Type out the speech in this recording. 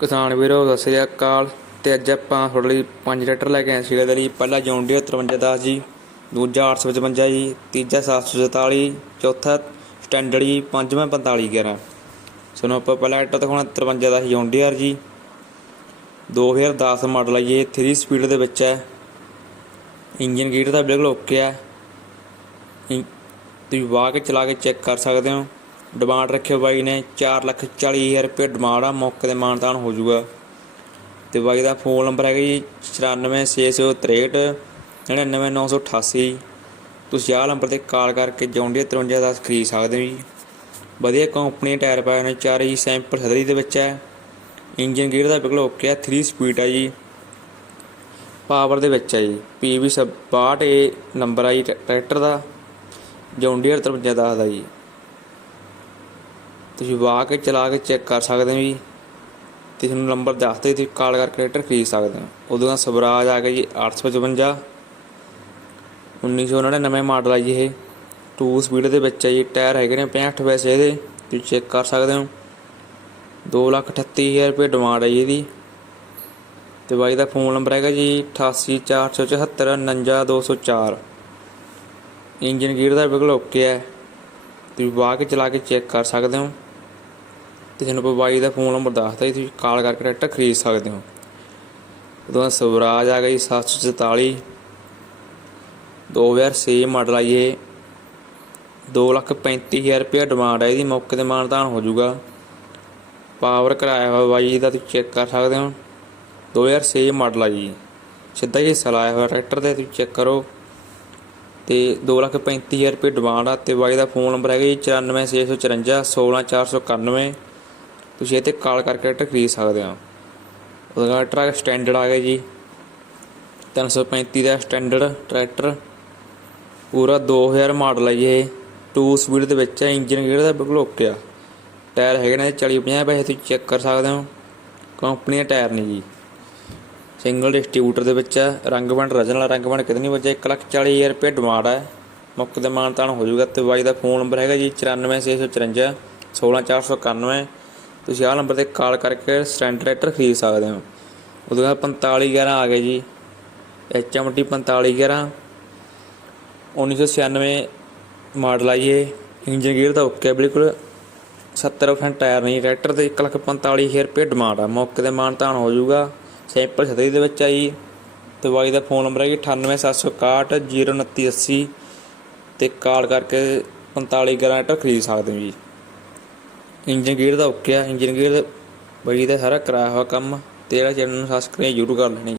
ਕਿਸਾਨ ਵੀਰੋ, ਸਤਿ ਸ੍ਰੀ ਅਕਾਲ। ਤੇ ਅੱਜ ਆਪਾਂ ਤੁਹਾਡੇ ਲਈ ਪੰਜ ਟਰੈਕਟਰ ਲੈ ਕੇ ਆਏ ਸੀਗੇ। ਇਹਦੇ ਲਈ ਪਹਿਲਾ ਜੌਨ ਡੀਅਰ 5310 ਜੀ, ਦੂਜਾ 855 ਜੀ, ਤੀਜਾ 744 ਚੌਥਾ ਸਟੈਂਡਰਡ ਜੀ, ਪੰਜਵਾਂ 4511 ਸਾਨੂੰ ਆਪਾਂ ਪਹਿਲਾ ਟਰੈਕਟਰ ਦਿਖਾਉਣਾ 5310 ਜੌਨ ਡੀਅਰ ਜੀ। 2010 ਮਾਡਲ ਹੈ ਜੀ 3 ਸਪੀਡ ਦੇ ਵਿੱਚ ਹੈ। ਇੰਜਨ ਗੇਟ ਦਾ ਬਿਲਕੁਲ ਓਕੇ ਹੈ ਤੁਸੀਂ ਵਾਹ ਕੇ ਚਲਾ ਕੇ ਚੈੱਕ ਕਰ ਸਕਦੇ ਹੋ। ਡਿਮਾਂਡ ਰੱਖਿਓ ਬਾਈ ਨੇ 440000 ਰੁਪਏ ਡਿਮਾਂਡ ਆ, ਮੌਕੇ ਤੇ ਮਾਨਤਾਨ ਹੋ ਜਾਊਗਾ। ਤੇ ਬਾਈ ਦਾ ਫੋਨ ਨੰਬਰ ਹੈਗਾ ਜੀ 94663 99988 ਤੁਸੀਂ ਆਹ ਨੰਬਰ ਤੇ ਕਾਲ ਕਰਕੇ ਜੌਂਡੀਆ 5310 ਖਰੀਦ ਸਕਦੇ ਹੋ ਜੀ। ਵਧੀਆ ਕੰਪਨੀ ਦੇ ਟਾਇਰ ਪਾਏ ਨੇ ਚਾਰ ਜੀ ਸੈਂਪਲ ਸਦਰੀ ਦੇ ਵਿੱਚ ਹੈ। ਇੰਜਨ ਗੇਅਰ ਦਾ ਬਿਲਕੁਲ ਓਕੇ ਹੈ 3 ਸਪੀਡ ਹੈ ਜੀ। ਪਾਵਰ ਦੇ ਵਿੱਚ ਹੈ ਜੀ ਪੀਵੀ 62 ਏ ਨੰਬਰ ਆ ਜੀ, ਟਰੈ- ਟਰੈਕਟਰ ਦਾ। ਜੌਂਡੀਅਰ 5310 ਦਾ ਜੀ। ਤੁਸੀਂ ਵਾਹ ਕੇ ਚਲਾ ਕੇ ਚੈੱਕ ਕਰ ਸਕਦੇ ਹੋ ਜੀ। ਤੇ ਤੁਹਾਨੂੰ ਨੰਬਰ ਦੱਸ ਦੇ ਤੁਸੀਂ ਕਾਲ ਕਰਕੇ ਟਰੈਕਟਰ ਖਰੀਦ ਸਕਦੇ ਹੋ। ਉਦੋਂ ਦਾ ਸਵਰਾਜ ਆ ਗਿਆ ਜੀ 855 1999 ਮਾਡਲ ਆ ਜੀ ਇਹ। 2 ਸਪੀਡ ਦੇ ਵਿੱਚ ਹੈ ਜੀ, ਟਾਇਰ ਹੈਗੇ ਨੇ 65 ਵੈਸੇ ਇਹਦੇ, ਤੁਸੀਂ ਚੈੱਕ ਕਰ ਸਕਦੇ ਹੋ। 238000 ਰੁਪਏ ਡਿਮਾਂਡ ਹੈ ਜੀ ਇਹਦੀ। ਤੇ ਬਾਈ ਦਾ ਫੋਨ ਨੰਬਰ ਹੈਗਾ ਜੀ 884774 49204 ਇੰਜਨ ਗੀਅਰ ਦਾ ਬਿਲਕੁਲ ਓਕੇ ਹੈ ਤੁਸੀਂ ਵਾਹ ਕੇ ਚਲਾ ਕੇ ਚੈੱਕ ਕਰ ਸਕਦੇ ਹੋ। ਤੇ ਤੁਹਾਨੂੰ ਬਾਈ ਦਾ ਫੋਨ ਨੰਬਰ ਦੱਸਦਾ ਜੀ, ਤੁਸੀਂ ਕਾਲ ਕਰਕੇ ਟਰੈਕਟਰ ਖਰੀਦ ਸਕਦੇ ਹੋ। ਉਦੋਂ ਸਵਰਾਜ ਆ ਗਿਆ ਜੀ 744 2006 ਮਾਡਲ ਆ ਜੀ ਇਹ। 235000 ਰੁਪਏ ਡਿਮਾਂਡ ਹੈ ਇਹਦੀ, ਮੌਕੇ ਤੇ ਮਾਨਤਾਨ ਹੋ ਜਾਊਗਾ। ਪਾਵਰ ਕਰਾਇਆ ਹੋਇਆ ਬਾਈ ਦਾ, ਤੁਸੀਂ ਚੈੱਕ ਕਰ ਸਕਦੇ ਹੋ। 2006 ਮਾਡਲ ਆ ਜੀ ਸਿੱਧਾ ਹੀ ਸਲਾਇਆ ਹੋਇਆ ਟਰੈਕਟਰ ਤੇ, ਤੁਸੀਂ ਚੈੱਕ ਕਰੋ। ਤੇ 235000 ਰੁਪਏ ਡਿਮਾਂਡ ਆ ਤੇ ਬਾਈ ਦਾ ਫੋਨ ਨੰਬਰ ਹੈਗਾ ਜੀ 94654 16491 ਤੁਸੀਂ ਇਹ ਤੇ ਕਾਲ ਕਰਕੇ ਟਰੈਕਟਰ ਖਰੀਦ ਸਕਦੇ ਹੋ। ਉਹਦਾ ਟਰੱਕ ਸਟੈਂਡਰਡ ਆ ਗਿਆ ਜੀ। 335 ਦਾ ਸਟੈਂਡਰਡ ਟਰੈਕਟਰ। ਪੂਰਾ 2000 ਮਾਡਲ ਹੈ ਜੀ ਇਹ। 2 ਸਪੀਡ ਦੇ ਵਿੱਚ ਹੈ ਇੰਜਨ ਗੇਅਰ ਦਾ ਬਿਲਕੁਲ ਓਕੇ ਆ। ਟਾਇਰ ਹੈਗੇ ਨੇ 40 50 ਪੈਸੇ, ਤੁਸੀਂ ਚੈੱਕ ਕਰ ਸਕਦੇ ਹੋ। ਕੰਪਨੀ ਦੇ ਟਾਇਰ ਨੇ ਜੀ। ਸਿੰਗਲ ਡਿਸਟ੍ਰੀਬਿਊਟਰ ਦੇ ਵਿੱਚ ਹੈ ਰੰਗ ਬੰਡ ਰਜਨ ਰੰਗ ਬੰਡ ਕਿਤੇ ਨਹੀਂ ਵੱਜਿਆ। 140000 ਰੁਪਏ ਡਿਮਾਂਡ ਹੈ ਮੁੱਕ ਦੇ ਮਾਨਤਾਨ ਹੋ ਜਾਊਗਾ, ਤੇ ਬਾਈ ਦਾ ਫੋਨ ਨੰਬਰ ਹੈਗਾ ਜੀ 94654 16491 ਤੁਸੀਂ ਆਹ ਨੰਬਰ ਤੇ ਕਾਲ ਕਰਕੇ ਸਟੈਂਡ ਟਰੈਕਟਰ ਖਰੀਦ ਸਕਦੇ ਹੋ। ਉਹਦੇ ਬਾਅਦ 4511 ਆ ਗਿਆ ਜੀ। HMT 4511 1996 ਮਾਡਲ ਆਈ ਇਹ। ਇੰਜਨ ਗੇਅਰ ਦਾ ਓਕੇ ਬਿਲਕੁਲ। 70% ਟਾਇਰ ਨਹੀਂ ਟਰੈਕਟਰ ਤੇ 145000 ਰੁਪਏ ਡਿਮਾਂਡ ਆ। ਮੌਕੇ ਤੇ ਮਾਨਤਾਨ ਹੋ ਜਾਊਗਾ। ਸੈਂਪਲ ਛਤਰੀ ਦੇ ਵਿੱਚ ਆਈ ਤੇ ਬਾਈ ਦਾ ਫੋਨ ਨੰਬਰ ਹੈ ਜੀ 98761 02980 ਤੇ ਕਾਲ ਕਰਕੇ 45 ਟਰੈਕਟਰ ਖਰੀਦ ਸਕਦੇ ਹੋ ਜੀ। ਇੰਜਨ ਗੇਅਰ ਦਾ ਓਕੇ ਆ ਇੰਜਨ ਗੇਅਰ ਬਈ ਦਾ ਸਾਰਾ ਕਰਾਇਆ ਹੋਇਆ ਕੰਮ ਤੇਰਾ ਜਿਹੜਾ ਚੈਨਲ ਨੂੰ ਸਬਸਕ੍ਰਾਈਬ ਜ਼ਰੂਰ ਕਰ ਲੈਣੀ